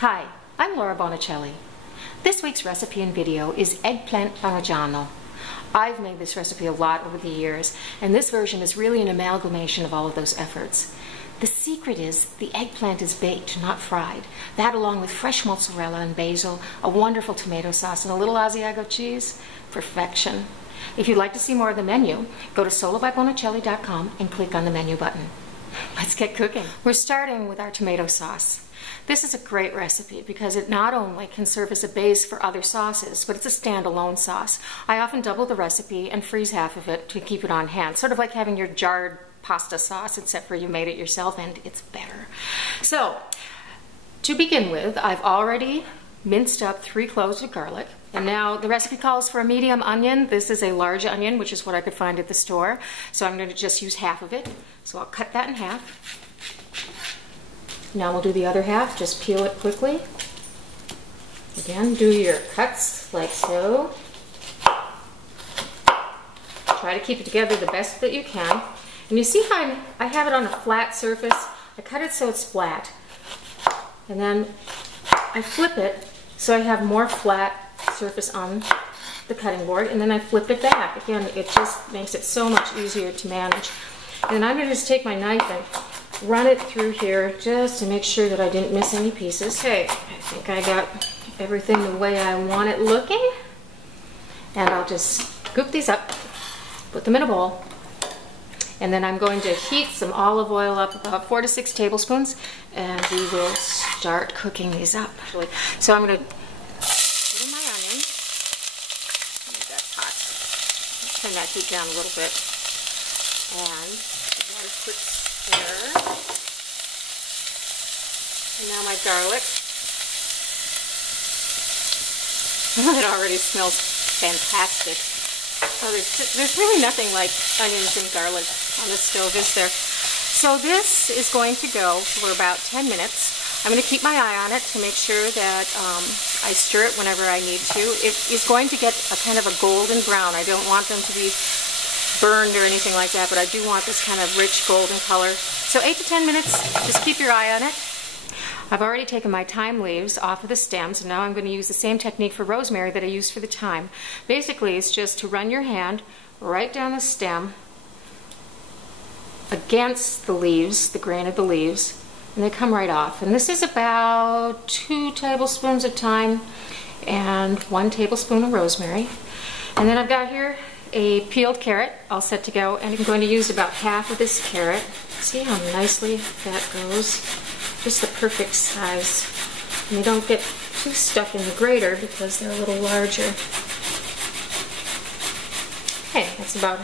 Hi, I'm Laura Bonicelli. This week's recipe and video is eggplant parmigiano. I've made this recipe a lot over the years, and this version is really an amalgamation of all of those efforts. The secret is the eggplant is baked, not fried. That, along with fresh mozzarella and basil, a wonderful tomato sauce, and a little Asiago cheese, perfection. If you'd like to see more of the menu, go to solobybonicelli.com and click on the menu button. Let's get cooking. We're starting with our tomato sauce. This is a great recipe because it not only can serve as a base for other sauces, but it's a standalone sauce. I often double the recipe and freeze half of it to keep it on hand, sort of like having your jarred pasta sauce, except for you made it yourself and it's better. So, to begin with, I've already minced up 3 cloves of garlic. And now the recipe calls for a medium onion. This is a large onion, which is what I could find at the store. So I'm going to just use half of it. So I'll cut that in half. Now we'll do the other half. Just peel it quickly. Again, do your cuts like so. Try to keep it together the best that you can. And you see how I have it on a flat surface? I cut it so it's flat. And then I flip it so I have more flat surface on the cutting board, and then I flip it back. Again, it just makes it so much easier to manage. And I'm going to just take my knife and run it through here just to make sure that I didn't miss any pieces. Okay, I think I got everything the way I want it looking. And I'll just scoop these up, put them in a bowl, and then I'm going to heat some olive oil up, about 4 to 6 tablespoons, and we will start cooking these up. So I'm going to put in my onion. That's hot. Turn that heat down a little bit. And give that a quick stir. And now my garlic. It already smells fantastic. Oh, there's really nothing like onions and garlic on the stove, is there? So this is going to go for about 10 minutes. I'm going to keep my eye on it to make sure that I stir it whenever I need to. It is going to get a kind of a golden brown. I don't want them to be burned or anything like that, but I do want this kind of rich golden color. So 8 to 10 minutes, just keep your eye on it. I've already taken my thyme leaves off of the stems, and now I'm going to use the same technique for rosemary that I used for the thyme. Basically, it's just to run your hand right down the stem against the leaves, the grain of the leaves, and they come right off. And this is about 2 tablespoons of thyme and 1 tablespoon of rosemary. And then I've got here a peeled carrot all set to go, and I'm going to use about half of this carrot. See how nicely that goes? Just the perfect size. And they don't get too stuck in the grater because they're a little larger. Okay, that's about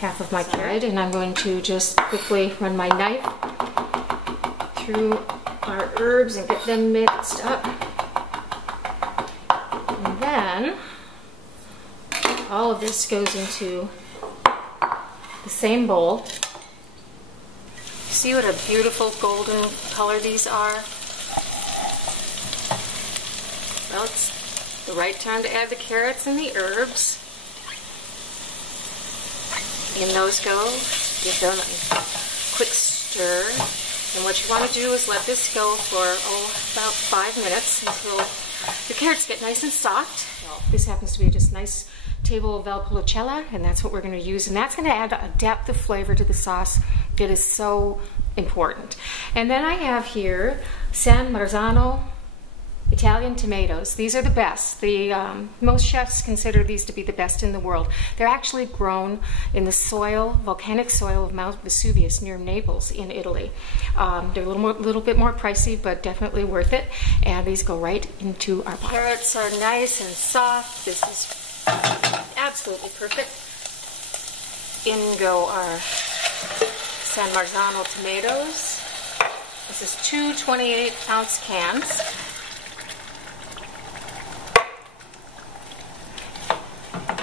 half of my carrot, and I'm going to just quickly run my knife through our herbs and get them mixed up. And then all of this goes into the same bowl. See what a beautiful golden color these are? Well, it's the right time to add the carrots and the herbs. In those go. Give them a quick stir. And what you want to do is let this go for, about 5 minutes until your carrots get nice and soft. Well, this happens to be just nice table Valpolicella, and that's what we're going to use. And that's going to add a depth of flavor to the sauce that is so important. And then I have here San Marzano Italian tomatoes. These are the best. Most chefs consider these to be the best in the world. They're actually grown in the soil, volcanic soil of Mount Vesuvius near Naples in Italy. They're a little bit more pricey, but definitely worth it. And these go right into our pot. Carrots are nice and soft. This is absolutely perfect. In go our San Marzano tomatoes. This is 2 28-ounce cans.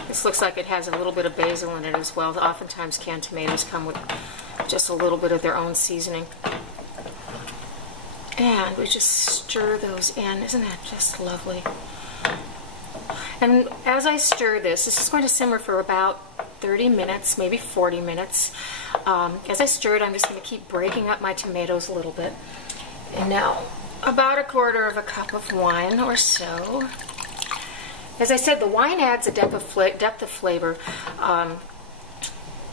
This looks like it has a little bit of basil in it as well. Oftentimes canned tomatoes come with just a little bit of their own seasoning. And we just stir those in. Isn't that just lovely? And as I stir this is going to simmer for about 30 minutes, maybe 40 minutes. As I stir it, I'm just going to keep breaking up my tomatoes a little bit. And now about 1/4 cup of wine or so. As I said, the wine adds a depth of flavor.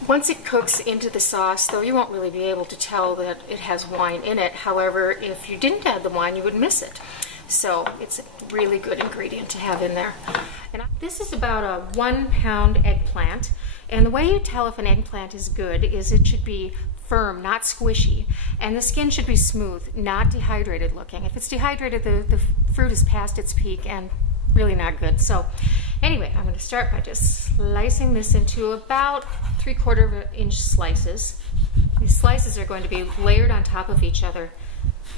Once it cooks into the sauce, though, you won't really be able to tell that it has wine in it. However, if you didn't add the wine, you would miss it. So it's a really good ingredient to have in there. And this is about a 1-pound eggplant. And the way you tell if an eggplant is good is it should be firm, not squishy. And the skin should be smooth, not dehydrated looking. If it's dehydrated, the fruit is past its peak and really not good. So anyway, I'm going to start by just slicing this into about 3/4 inch slices. These slices are going to be layered on top of each other.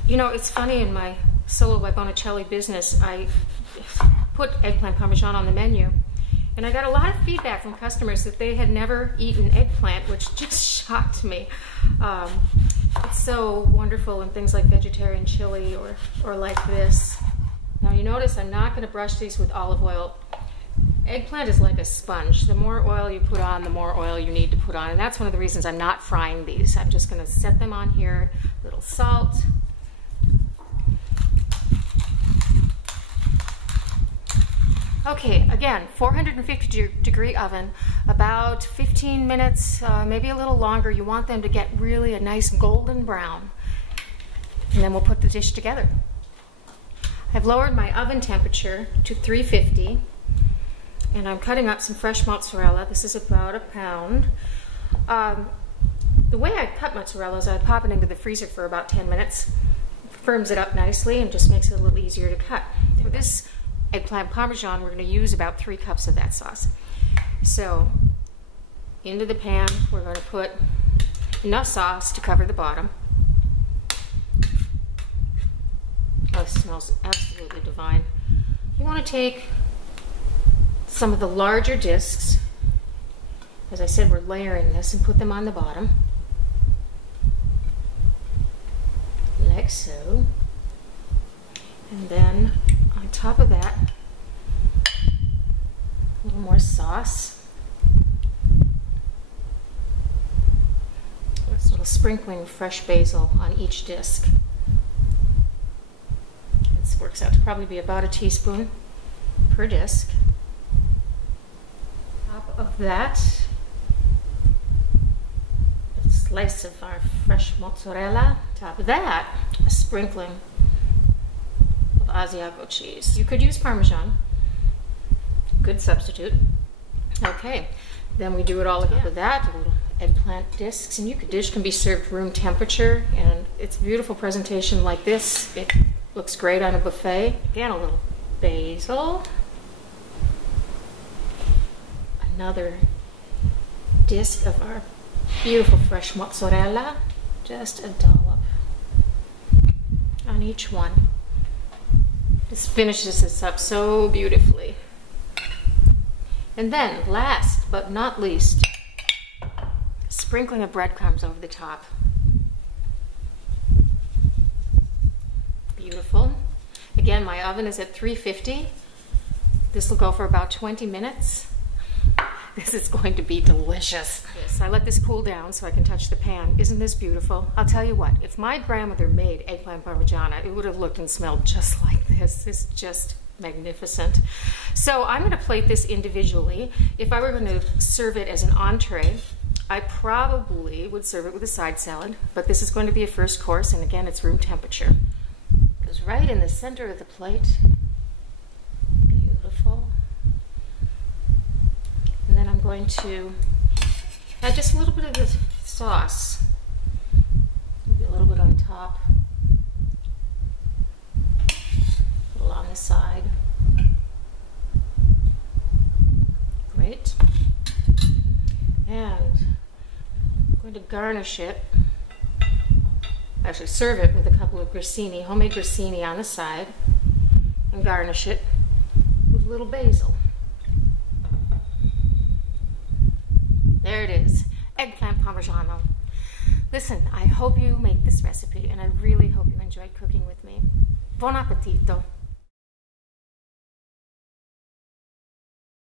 You know, it's funny, in my Solo by Bonicelli business, I put eggplant parmesan on the menu, and I got a lot of feedback from customers that they had never eaten eggplant, which just shocked me. It's so wonderful in things like vegetarian chili or like this. Now you notice I'm not going to brush these with olive oil. Eggplant is like a sponge. The more oil you put on, the more oil you need to put on. And that's one of the reasons I'm not frying these. I'm just going to set them on here. A little salt. Okay, again, 450-degree oven, about 15 minutes, maybe a little longer. You want them to get really a nice golden brown. And then we'll put the dish together. I've lowered my oven temperature to 350. And I'm cutting up some fresh mozzarella. This is about 1 pound. The way I cut mozzarella is I pop it into the freezer for about 10 minutes. It firms it up nicely and just makes it a little easier to cut. For this eggplant parmesan, we're going to use about 3 cups of that sauce. So into the pan, we're going to put enough sauce to cover the bottom. Oh, it smells absolutely divine. You want to take some of the larger discs. As I said, we're layering this, and put them on the bottom. Like so. And then on top of that, a little more sauce. This little sprinkling of fresh basil on each disc. This works out to probably be about 1 teaspoon per disc. Top of that, a slice of our fresh mozzarella. Top of that, a sprinkling of Asiago cheese. You could use Parmesan, good substitute. Okay, then we do it all again. With that, a little eggplant discs, and dish can be served room temperature, and it's a beautiful presentation like this. It looks great on a buffet. Again, a little basil. Another disc of our beautiful fresh mozzarella, just a dollop on each one. This finishes this up so beautifully. And then, last but not least, a sprinkling of breadcrumbs over the top. Beautiful. Again, my oven is at 350. This will go for about 20 minutes. This is going to be delicious. Yes, I let this cool down so I can touch the pan. Isn't this beautiful? I'll tell you what, if my grandmother made eggplant parmigiano, it would have looked and smelled just like this. It's just magnificent. So I'm going to plate this individually. If I were going to serve it as an entree, I probably would serve it with a side salad, but this is going to be a first course, and again, it's room temperature. It goes right in the center of the plate. Beautiful. And then I'm going to add just a little bit of the sauce, maybe a little bit on top, a little on the side. Great. And I'm going to garnish it, actually serve it with a couple of grissini, homemade grissini on the side, and garnish it with a little basil. There it is, eggplant parmigiano. Listen, I hope you make this recipe, and I really hope you enjoyed cooking with me. Buon appetito!